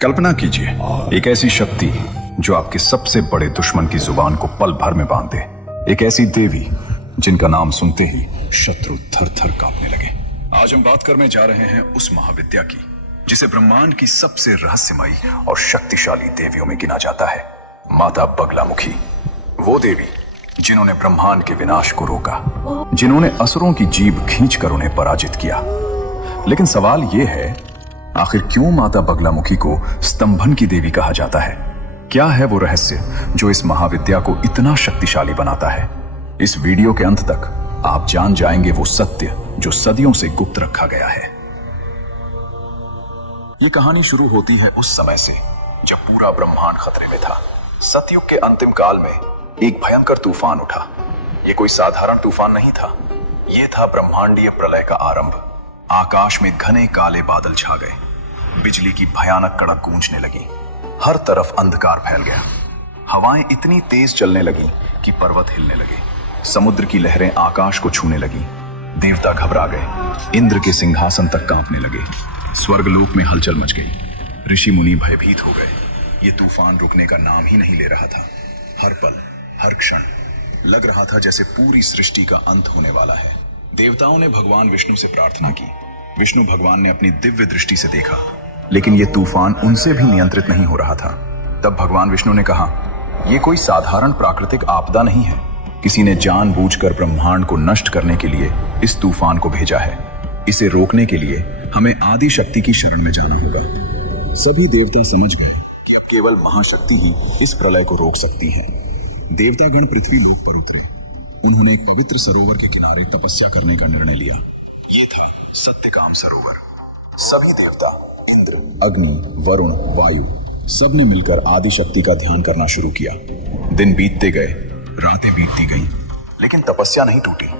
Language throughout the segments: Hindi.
कल्पना कीजिए एक ऐसी शक्ति जो आपके सबसे बड़े दुश्मन की जुबान को पल भर में बांध दे। एक ऐसी देवी जिनका नाम सुनते ही शत्रु थर थर कांपने लगे। आज हम बात करने जा रहे हैं उस महाविद्या की जिसे ब्रह्मांड की सबसे रहस्यमयी और शक्तिशाली देवियों में गिना जाता है, माता बगलामुखी। वो देवी जिन्होंने ब्रह्मांड के विनाश को रोका, जिन्होंने असुरों की जीभ खींचकर उन्हें पराजित किया। लेकिन सवाल यह है, आखिर क्यों माता बगलामुखी को स्तंभन की देवी कहा जाता है? क्या है वो रहस्य जो इस महाविद्या को इतना शक्तिशाली बनाता है? इस वीडियो के अंत तक आप जान जाएंगे वो सत्य जो सदियों से गुप्त रखा गया है। ये कहानी शुरू होती है उस समय से जब पूरा ब्रह्मांड खतरे में था। सतयुग के अंतिम काल में एक भयंकर तूफान उठा। ये कोई साधारण तूफान नहीं था, ये था ब्रह्मांडीय प्रलय का आरंभ। आकाश में घने काले बादल छा गए, बिजली की भयानक कड़क गूंजने लगी, हर तरफ अंधकार फैल गया। हवाएं इतनी तेज चलने लगी कि पर्वत हिलने लगे, समुद्र की लहरें आकाश को छूने लगी। देवता घबरा गए, इंद्र के सिंहासन तक कांपने लगे, स्वर्गलोक में हलचल मच गई, ऋषि मुनि भयभीत हो गए। ये तूफान रुकने का नाम ही नहीं ले रहा था। हर पल, हर क्षण लग रहा था जैसे पूरी सृष्टि का अंत होने वाला है। देवताओं ने भगवान विष्णु से प्रार्थना की। विष्णु भगवान ने अपनी दिव्य दृष्टि से देखा, लेकिन यह तूफान उनसे भी नियंत्रित नहीं हो रहा था। तब भगवान विष्णु ने कहा, यह कोई साधारण प्राकृतिक आपदा नहीं है। किसी ने जानबूझकर ब्रह्मांड को नष्ट करने के लिए इस तूफान को भेजा है। इसे रोकने के लिए हमें आदि शक्ति की शरण में जाना होगा। सभी देवता समझ गए कि अब केवल महाशक्ति ही इस प्रलय को रोक सकती है। देवतागण पृथ्वी लोक पर उतरे। उन्होंने एक पवित्र सरोवर के किनारे तपस्या करने का निर्णय लिया। ये था सत्यकाम सरोवर। सभी देवता, इंद्र, अग्नि, वरुण, वायु, सब ने मिलकर आदि शक्ति का ध्यान करना शुरू किया। दिन बीतते गए, रातें बीतती गईं, लेकिन तपस्या नहीं टूटी।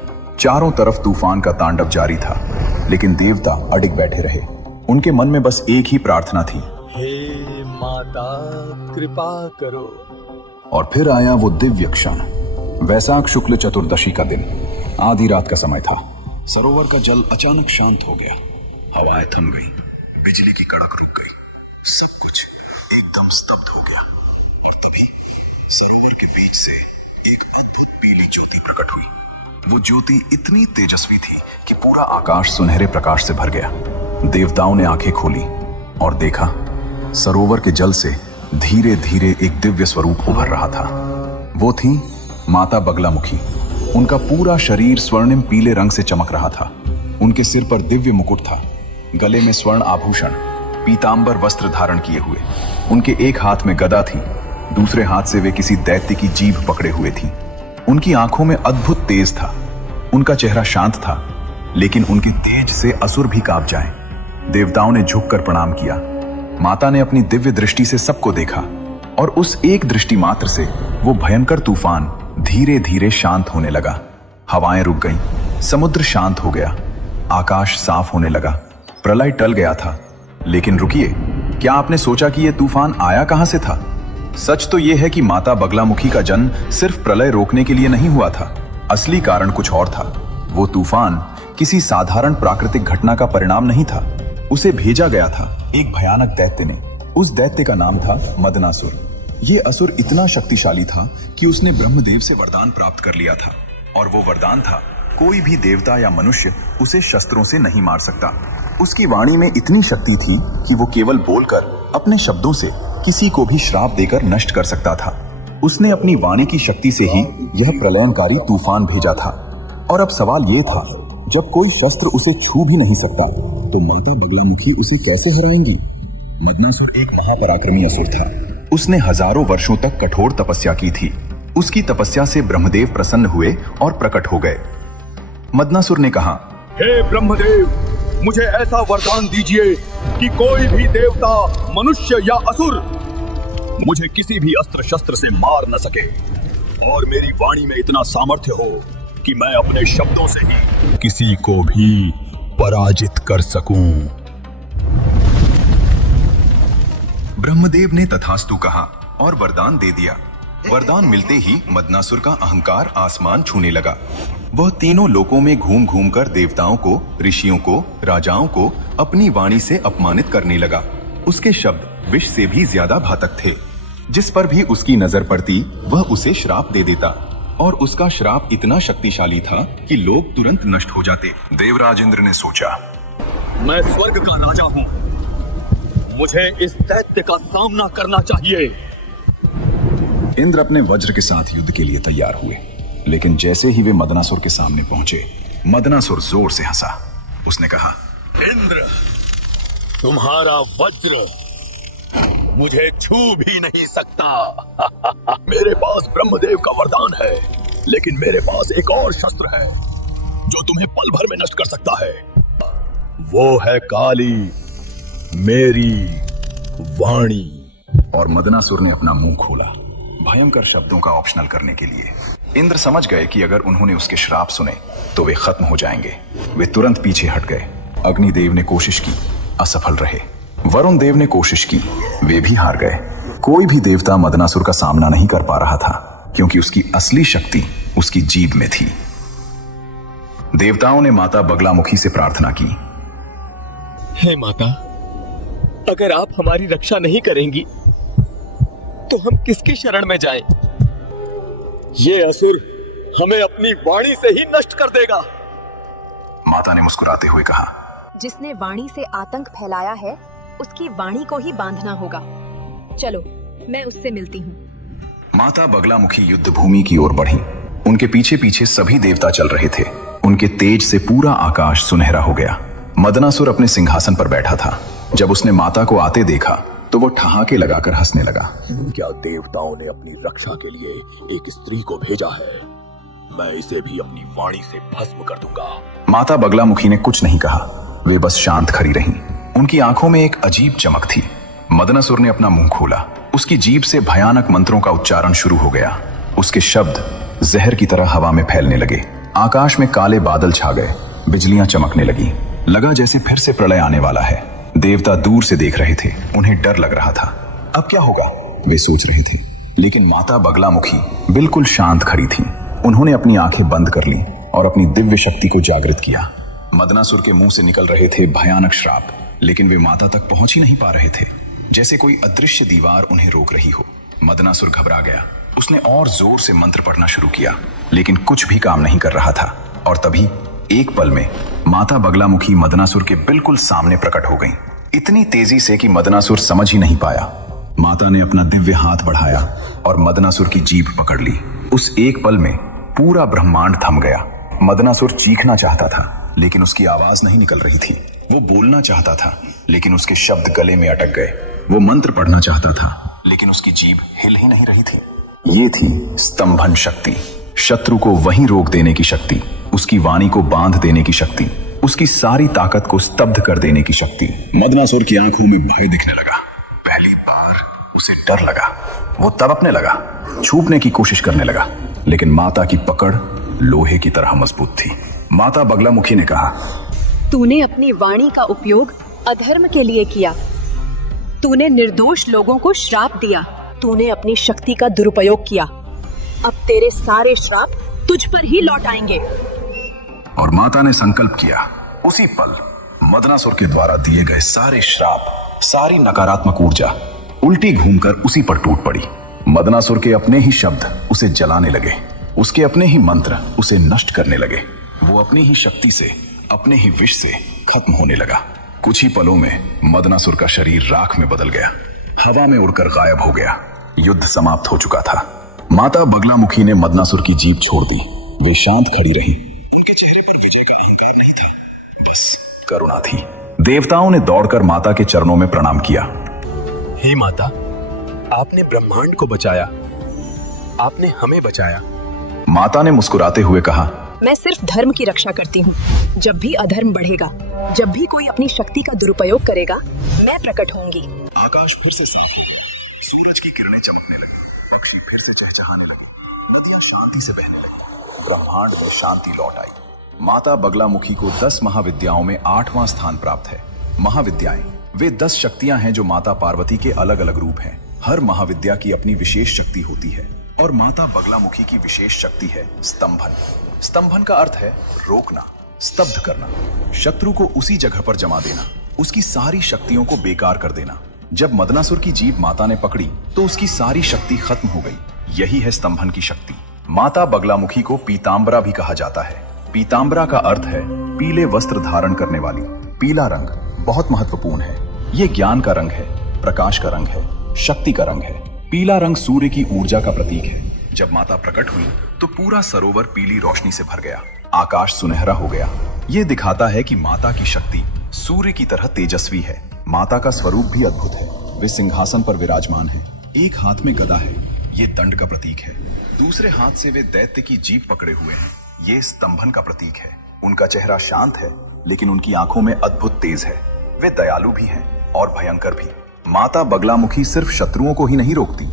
चारों तरफ तूफान का तांडव जारी था, लेकिन देवता अडिग बैठे रहे। उनके मन में बस एक ही प्रार्थना थी, हे माता कृपा करो। और फिर आया वो दिव्य क्षण। वैशाख शुक्ल चतुर्दशी का दिन, आधी रात का समय था। सरोवर का जल अचानक शांत हो गया, हवाएं थम गईं, बिजली की कड़क रुक गई, सब कुछ एकदम स्तब्ध हो गया। और तभी सरोवर के बीच से एक अद्भुत पीली ज्योति प्रकट हुई। वो ज्योति इतनी तेजस्वी थी कि पूरा आकाश सुनहरे प्रकाश से भर गया। देवताओं ने आंखें खोली और देखा, सरोवर के जल से धीरे धीरे एक दिव्य स्वरूप उभर रहा था। वो थी माता बगलामुखी। उनका पूरा शरीर स्वर्णिम पीले रंग से चमक रहा था। उनके सिर पर दिव्य मुकुट था, गले में स्वर्ण आभूषण, पीतांबर वस्त्र धारण किए हुए। उनके एक हाथ में गदा थी, दूसरे हाथ से वे किसी दैत्य की जीभ पकड़े हुए थी। उनकी आंखों में अद्भुत तेज था। उनका चेहरा शांत था, लेकिन उनके तेज से असुर भी कांप जाएं। देवताओं ने झुककर प्रणाम किया। माता ने अपनी दिव्य दृष्टि से सबको देखा, और उस एक दृष्टि मात्र से वो भयंकर तूफान धीरे धीरे शांत होने लगा। हवाएं रुक गईं, समुद्र शांत हो गया, आकाश साफ होने लगा। प्रलय टल गया था। लेकिन रुकिए, क्या आपने सोचा कि यह तूफान आया कहां से था? सच तो यह है कि माता बगलामुखी का जन्म सिर्फ प्रलय रोकने के लिए नहीं हुआ था। असली कारण कुछ और था। वो तूफान किसी साधारण प्राकृतिक घटना का परिणाम नहीं था। उसे भेजा गया था एक भयानक दैत्य ने। उस दैत्य का नाम था मदनासुर। ये असुर इतना शक्तिशाली था कि उसने ब्रह्मदेव से वरदान प्राप्त कर लिया था, और वो वरदान था, कोई भी देवता या मनुष्य उसे शस्त्रों से नहीं मार सकता। उसकी वाणी में इतनी शक्ति थी कि वो केवल बोलकर अपने शब्दों से किसी को भी श्राप देकर नष्ट कर सकता था। उसने अपनी वाणी की शक्ति से ही यह प्रलयंकारी तूफान भेजा था। और अब सवाल ये था, जब कोई शस्त्र उसे छू भी नहीं सकता, तो माता बगलामुखी उसे कैसे हराएंगी? मदनासुर एक महापराक्रमी असुर था। उसने हजारों वर्षों तक कठोर तपस्या की थी। उसकी तपस्या से ब्रह्मदेव प्रसन्न हुए और प्रकट हो गए। मदनासुर ने कहा, हे ब्रह्मदेव, मुझे ऐसा वरदान दीजिए कि कोई भी देवता, मनुष्य या असुर मुझे किसी भी अस्त्र शस्त्र से मार न सके, और मेरी वाणी में इतना सामर्थ्य हो कि मैं अपने शब्दों से ही किसी को भी पराजित कर सकूं। ब्रह्मदेव ने तथास्तु कहा और वरदान दे दिया। वरदान मिलते ही मदनासुर का अहंकार आसमान छूने लगा। वह तीनों लोकों में घूम घूम कर देवताओं को, ऋषियों को, राजाओं को अपनी वाणी से अपमानित करने लगा। उसके शब्द विष से भी ज्यादा घातक थे। जिस पर भी उसकी नजर पड़ती वह उसे श्राप दे देता और उसका श्राप इतना शक्तिशाली था कि लोग तुरंत नष्ट हो जाते। देवराज इंद्र ने सोचा, मैं स्वर्ग का राजा हूं, मुझे इस दैत्य का सामना करना चाहिए। इंद्र अपने वज्र के साथ युद्ध के लिए तैयार हुए, लेकिन जैसे ही वे मदनासुर के सामने पहुंचे, मदनासुर जोर से हंसा। उसने कहा, इंद्र, तुम्हारा वज्र मुझे छू भी नहीं सकता। मेरे पास ब्रह्मदेव का वरदान है, लेकिन मेरे पास एक और शस्त्र है जो तुम्हें पल भर में नष्ट कर सकता है। वो है काली, मेरी वाणी। और मदनासुर ने अपना मुंह खोला, भयंकर शब्दों का ऑप्शनल करने के लिए। इंद्र समझ गए कि अगर उन्होंने उसके श्राप सुने तो वे खत्म हो जाएंगे। वे तुरंत पीछे हट गए। अग्निदेव ने कोशिश की, असफल रहे। वरुण देव ने कोशिश की, वे भी हार गए। कोई भी देवता मदनासुर का सामना नहीं कर पा रहा था, क्योंकि उसकी असली शक्ति उसकी जीभ में थी। देवताओं ने माता बगलामुखी से प्रार्थना की, हे माता, अगर आप हमारी रक्षा नहीं करेंगी तो हम किसकी शरण में जाएं? ये असुर हमें अपनी वाणी से ही नष्ट कर देगा। माता ने मुस्कुराते हुए कहा, जिसने वाणी से आतंक फैलाया है उसकी वाणी को ही बांधना होगा। चलो, मैं उससे मिलती हूँ। माता बगलामुखी युद्ध भूमि की ओर बढ़ी। उनके पीछे पीछे सभी देवता चल रहे थे। उनके तेज से पूरा आकाश सुनहरा हो गया। मदनासुर अपने सिंहासन पर बैठा था। जब उसने माता को आते देखा तो वो ठहाके लगाकर हंसने लगा। क्या देवताओं ने अपनी रक्षा के लिए एक स्त्री को भेजा है? मैं इसे भी अपनी वाणी से भस्म कर दूंगा। माता बगलामुखी ने कुछ नहीं कहा, वे बस शांत खड़ी रहीं। उनकी आंखों में एक अजीब चमक थी। मदनासुर ने अपना मुंह खोला। उसकी जीभ से भयानक मंत्रों का उच्चारण शुरू हो गया। उसके शब्द जहर की तरह हवा में फैलने लगे। आकाश में काले बादल छा गए, बिजलियां चमकने लगी। लगा जैसे फिर से प्रलय आने वाला है। देवता दूर से देख रहे थे, उन्हें डर लग रहा था। अब क्या होगा, वे सोच रहे थे। लेकिन माता बगलामुखी बिल्कुल शांत खड़ी थी। उन्होंने अपनी आंखें बंद कर ली और अपनी दिव्य शक्ति को जागृत किया। मदनासुर के मुंह से निकल रहे थे भयानक श्राप, लेकिन वे माता तक पहुंच ही नहीं पा रहे थे, जैसे कोई अदृश्य दीवार उन्हें रोक रही हो। मदनासुर घबरा गया। उसने और जोर से मंत्र पढ़ना शुरू किया, लेकिन कुछ भी काम नहीं कर रहा था। और तभी एक पल में माता बगलामुखी मदनासुर के बिल्कुल सामने प्रकट हो गईं। इतनी तेजी से कि मदनासुर समझ ही नहीं पाया। माता ने अपना दिव्य हाथ बढ़ाया और मदनासुर की जीभ पकड़ ली। उस एक पल में पूरा ब्रह्मांड थम गया। मदनासुर चीखना चाहता था, लेकिन उसकी आवाज नहीं निकल रही थी। वो बोलना चाहता था, लेकिन उसके शब्द गले में अटक गए। वो मंत्र पढ़ना चाहता था, लेकिन उसकी जीभ हिल ही नहीं रही थी। ये थी स्तंभन शक्ति, शत्रु को वहीं रोक देने की शक्ति, उसकी वाणी को बांध देने की शक्ति, उसकी सारी ताकत को स्तब्ध कर देने की शक्ति। मदनासुर की आंखों में भय दिखने लगा। पहली बार उसे डर लगा। वो तड़पने लगा, छूपने की कोशिश करने लगा, लेकिन माता की पकड़ लोहे की तरह मजबूत थी। माता बगलामुखी ने कहा, तूने अपनी वाणी का उपयोग अधर्म के लिए किया। तूने निर्दोष लोगों को श्राप दिया। तूने अपनी शक्ति का दुरुपयोग किया। अब तेरे सारे श्राप तुझ पर ही लौट आएंगे। और माता ने संकल्प किया। उसी पल मदनासुर के द्वारा दिए गए सारे श्राप, सारी नकारात्मक ऊर्जा उल्टी घूमकर उसी पर टूट पड़ी। मदनासुर के अपने ही शब्द उसे जलाने लगे। उसके अपने ही मंत्र उसे नष्ट करने लगे। वो अपनी ही शक्ति से, अपने ही विष से खत्म होने लगा। कुछ ही पलों में मदनासुर का शरीर राख में बदल गया, हवा में उड़कर गायब हो गया। युद्ध समाप्त हो चुका था। माता बगलामुखी ने मदनासुर की जीभ छोड़ दी। वे शांत खड़ी रही। उनके चेहरे पर विजय का अहंकार नहीं था, बस करुणा थी। देवताओं ने दौड़कर माता के चरणों में प्रणाम किया। हे माता, आपने ब्रह्मांड को बचाया, आपने हमें बचाया। माता ने मुस्कुराते हुए कहा, मैं सिर्फ धर्म की रक्षा करती हूँ। जब भी अधर्म बढ़ेगा, जब भी कोई अपनी शक्ति का दुरुपयोग करेगा, मैं प्रकट होंगी। आकाश फिर से साफ हो गया। सूरज की किरणें चमकने लगी, पक्षी फिर से चहचहाने लगे, नदियां शांति से बहने लगी, ब्रह्मांड में शांति लौट आई। माता बगलामुखी को 10 महाविद्याओं में 8वां स्थान प्राप्त है। महाविद्याएं वे 10 शक्तियां हैं जो माता पार्वती के अलग अलग रूप हैं। हर महाविद्या की अपनी विशेष शक्ति होती है और माता बगलामुखी की विशेष शक्ति है स्तंभन। स्तंभन का अर्थ है रोकना, स्तब्ध करना, शत्रु को उसी जगह पर जमा देना, उसकी सारी शक्तियों को बेकार कर देना। जब मदनासुर की जीभ माता ने पकड़ी तो उसकी सारी शक्ति खत्म हो गई। यही है स्तंभन की शक्ति। माता बगलामुखी को पीतांबरा भी कहा जाता है। पीतांबरा का अर्थ है पीले वस्त्र धारण करने वाली। पीला रंग बहुत महत्वपूर्ण है। ये ज्ञान का रंग है, प्रकाश का रंग है, शक्ति का रंग है। पीला रंग सूर्य की ऊर्जा का प्रतीक है। जब माता प्रकट हुई तो पूरा सरोवर पीली रोशनी से भर गया, आकाश सुनहरा हो गया। ये दिखाता है कि माता की शक्ति सूर्य की तरह तेजस्वी है। माता का स्वरूप भी अद्भुत है। वे सिंहासन पर विराजमान है। एक हाथ में गदा है, ये दंड का प्रतीक है। दूसरे हाथ से वे दैत्य की जीभ पकड़े हुए हैं, ये स्तंभन का प्रतीक है। उनका चेहरा शांत है, लेकिन उनकी आंखों में अद्भुत तेज है। वे दयालु भी हैं और भयंकर भी। माता बगलामुखी सिर्फ शत्रुओं को ही नहीं रोकती,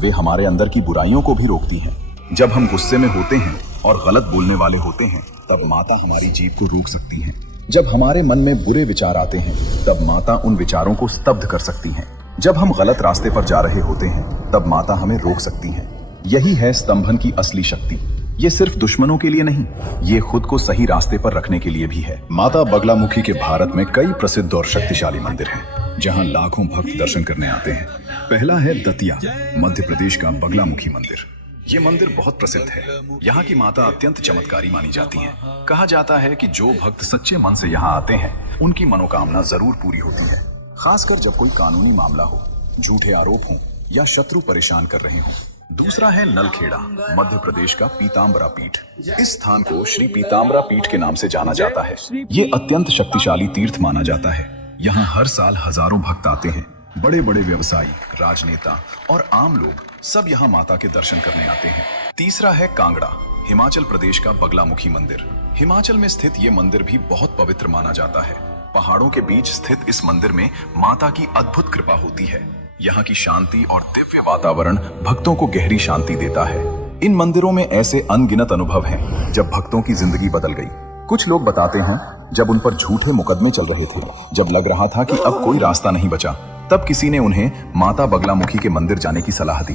वे हमारे अंदर की बुराइयों को भी रोकती हैं। जब हम गुस्से में होते हैं और गलत बोलने वाले होते हैं, तब माता हमारी जीभ को रोक सकती है। जब हमारे मन में बुरे विचार आते हैं, तब माता उन विचारों को स्तब्ध कर सकती हैं। जब हम गलत रास्ते पर जा रहे होते हैं, तब माता हमें रोक सकती हैं। यही है स्तंभन की असली शक्ति। ये सिर्फ दुश्मनों के लिए नहीं, ये खुद को सही रास्ते पर रखने के लिए भी है। माता बगलामुखी के भारत में कई प्रसिद्ध और शक्तिशाली मंदिर हैं, जहां लाखों भक्त दर्शन करने आते हैं। पहला है दतिया, मध्य प्रदेश का बगलामुखी मंदिर। ये मंदिर बहुत प्रसिद्ध है। यहाँ की माता अत्यंत चमत्कारी मानी जाती हैं। कहा जाता है कि जो भक्त सच्चे मन से यहाँ आते हैं, उनकी मनोकामना जरूर पूरी होती है। खासकर जब कोई कानूनी मामला हो, झूठे आरोप हों या शत्रु परेशान कर रहे हों। दूसरा है नलखेड़ा, मध्य प्रदेश का पीतांबरा पीठ। इस स्थान को श्री पीतांबरा पीठ के नाम से जाना जाता है। ये अत्यंत शक्तिशाली तीर्थ माना जाता है। यहाँ हर साल हजारों भक्त आते हैं। बड़े बड़े व्यवसायी, राजनेता और आम लोग सब यहाँ माता के दर्शन करने आते हैं। तीसरा है कांगड़ा, हिमाचल प्रदेश का बगलामुखी मंदिर। हिमाचल में स्थित ये मंदिर भी बहुत पवित्र माना जाता है। पहाड़ों के बीच स्थित इस मंदिर में माता की अद्भुत कृपा होती है। यहाँ की शांति और दिव्य वातावरण भक्तों को गहरी शांति देता है। इन मंदिरों में ऐसे अनगिनत अनुभव हैं जब भक्तों की जिंदगी बदल गई। कुछ लोग बताते हैं जब उन पर झूठे मुकदमे चल रहे थे, जब लग रहा था कि अब कोई रास्ता नहीं बचा, तब किसी ने उन्हें माता बगलामुखी के मंदिर जाने की सलाह दी।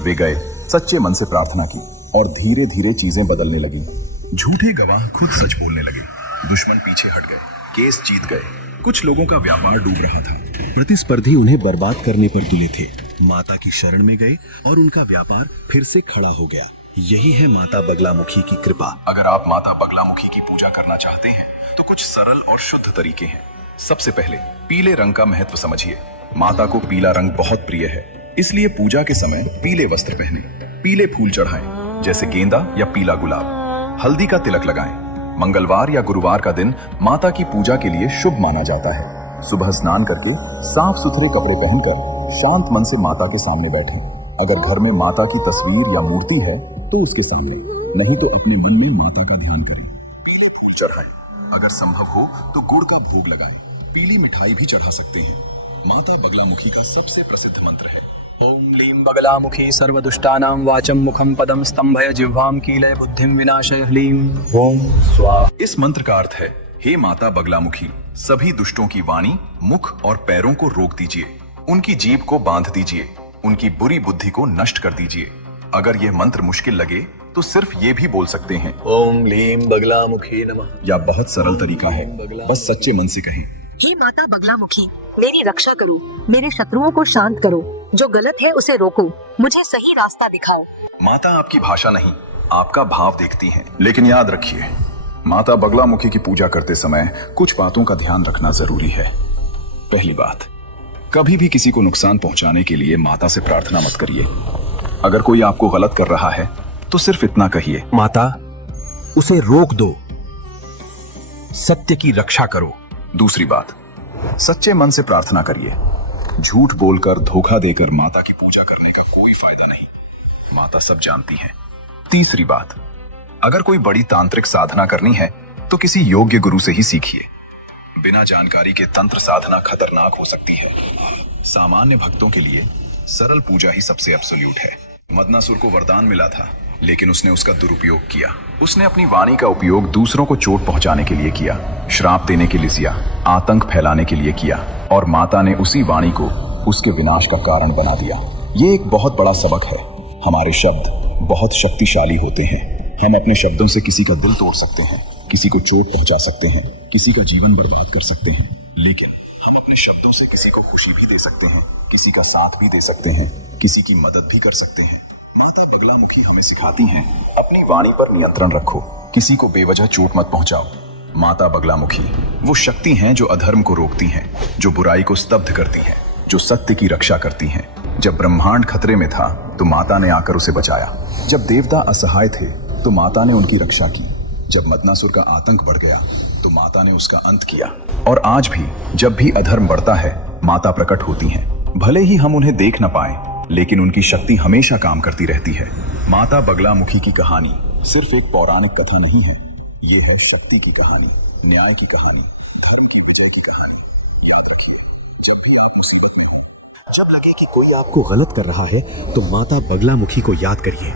वे गए, सच्चे मन से प्रार्थना की और धीरे धीरे चीजें बदलने लगी। झूठे गवाह खुद सच बोलने लगे, दुश्मन पीछे हट गए, केस जीत गए। कुछ लोगों का व्यापार डूब रहा था, प्रतिस्पर्धी उन्हें बर्बाद करने पर तुले थे। माता की शरण में गए और उनका व्यापार फिर से खड़ा हो गया। यही है माता बगलामुखी की कृपा। अगर आप माता बगलामुखी की पूजा करना चाहते हैं तो कुछ सरल और शुद्ध तरीके हैं। सबसे पहले पीले रंग का महत्व समझिए। माता को पीला रंग बहुत प्रिय है, इसलिए पूजा के समय पीले वस्त्र पहने, पीले फूल चढ़ाएं, जैसे गेंदा या पीला गुलाब। हल्दी का तिलक लगाएं। मंगलवार या गुरुवार का दिन माता की पूजा के लिए शुभ माना जाता है। सुबह स्नान करके साफ सुथरे कपड़े पहनकर शांत मन से माता के सामने बैठें। अगर घर में माता की तस्वीर या मूर्ति है तो उसके सामने, नहीं तो अपने मन में माता का ध्यान करें। पीले फूल चढ़ाएं। अगर संभव हो तो गुड़ का भोग लगाएं। पीली मिठाई भी चढ़ा सकते हैं। माता बगलामुखी का सबसे प्रसिद्ध मंत्र है ओम लीं बगलामुखी सर्वदुष्टानां वाचं मुखं पदं स्तंभय जिह्वां कीलय बुद्धिं विनाशय ह्लीं ओम स्वाहा। इस मंत्र का अर्थ है, हे माता बगलामुखी, सभी दुष्टों की वाणी, मुख और पैरों को रोक दीजिए, उनकी जीभ को बांध दीजिए, उनकी बुरी बुद्धि को नष्ट कर दीजिए। अगर यह मंत्र मुश्किल लगे तो सिर्फ ये भी बोल सकते हैं ओम लीं बगलामुखी नमः। या बहुत सरल तरीका है, बस सच्चे मन से कहें, हे माता बगलामुखी, मेरी रक्षा करो, मेरे शत्रुओं को शांत करो, जो गलत है उसे रोको, मुझे सही रास्ता दिखाओ। माता आपकी भाषा नहीं, आपका भाव देखती हैं। लेकिन याद रखिए, माता बगलामुखी की पूजा करते समय कुछ बातों का ध्यान रखना जरूरी है। पहली बात, कभी भी किसी को नुकसान पहुंचाने के लिए माता से प्रार्थना मत करिए। अगर कोई आपको गलत कर रहा है तो सिर्फ इतना कहिए, माता उसे रोक दो, सत्य की रक्षा करो। दूसरी बात, सच्चे मन से प्रार्थना करिए। झूठ बोलकर, धोखा देकर माता की पूजा करने का कोई फायदा नहीं, माता सब जानती हैं। तीसरी बात, अगर कोई बड़ी तांत्रिक साधना करनी है तो किसी योग्य गुरु से ही सीखिए। बिना जानकारी के तंत्र साधना खतरनाक हो सकती है। सामान्य भक्तों के लिए सरल पूजा ही सबसे एब्सोल्यूट है। मदनासुर को वरदान मिला था, लेकिन उसने उसका दुरुपयोग किया। उसने अपनी वाणी का उपयोग दूसरों को चोट पहुंचाने के लिए किया, श्राप देने के लिए किया, आतंक फैलाने के लिए किया, और माता ने उसी वाणी को उसके विनाश का कारण बना दिया। ये एक बहुत बड़ा सबक है। हमारे शब्द बहुत शक्तिशाली होते हैं। हम अपने शब्दों से किसी का दिल तोड़ सकते हैं, किसी को चोट पहुंचा सकते हैं, किसी का जीवन बर्बाद कर सकते हैं, लेकिन हम अपने अपने शब्दों से किसी को खुशी भी दे सकते हैं, किसी का साथ भी दे सकते हैं, किसी की मदद भी कर सकते हैं। माता बगलामुखी हमें सिखाती हैं, अपनी वाणी पर नियंत्रण रखो, किसी को बेवजह चोट मत पहुंचाओ। माता बगलामुखी वो शक्ति हैं जो अधर्म को रोकती हैं, जो बुराई को स्तब्ध करती हैं, जो सत्य की रक्षा करती हैं। जब ब्रह्मांड खतरे में था तो माता ने आकर उसे बचाया। जब देवता असहाय थे तो माता ने उनकी रक्षा की। जब मदनासुर का आतंक बढ़ गया तो माता ने उसका अंत किया। और आज भी जब भी अधर्म बढ़ता है, माता प्रकट होती हैं। भले ही हम उन्हें देख न पाए, लेकिन उनकी शक्ति हमेशा काम करती रहती है। माता बगलामुखी की कहानी सिर्फ एक पौराणिक कथा नहीं है, ये है शक्ति की कहानी, न्याय की कहानी, धर्म की विजय की कहानी। याद रखिए, जब भी आप मुसीबत में हो, जब लगे कि कोई आपको गलत कर रहा है, तो माता बगलामुखी को याद करिए।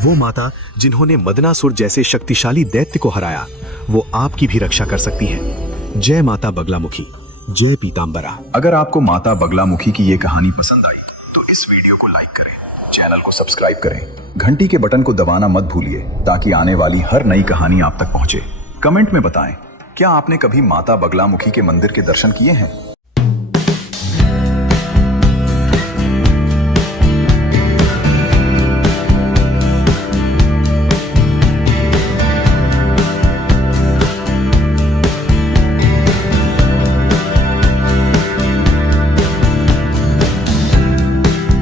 वो माता जिन्होंने मदनासुर जैसे शक्तिशाली दैत्य को हराया, वो आपकी भी रक्षा कर सकती हैं। जय माता बगलामुखी, जय पीतांबरा। अगर आपको माता बगलामुखी की ये कहानी पसंद आई तो इस वीडियो को लाइक करें, चैनल को सब्सक्राइब करें, घंटी के बटन को दबाना मत भूलिए ताकि आने वाली हर नई कहानी आप तक पहुंचे। कमेंट में बताएं, क्या आपने कभी माता बगलामुखी के मंदिर के दर्शन किए हैं?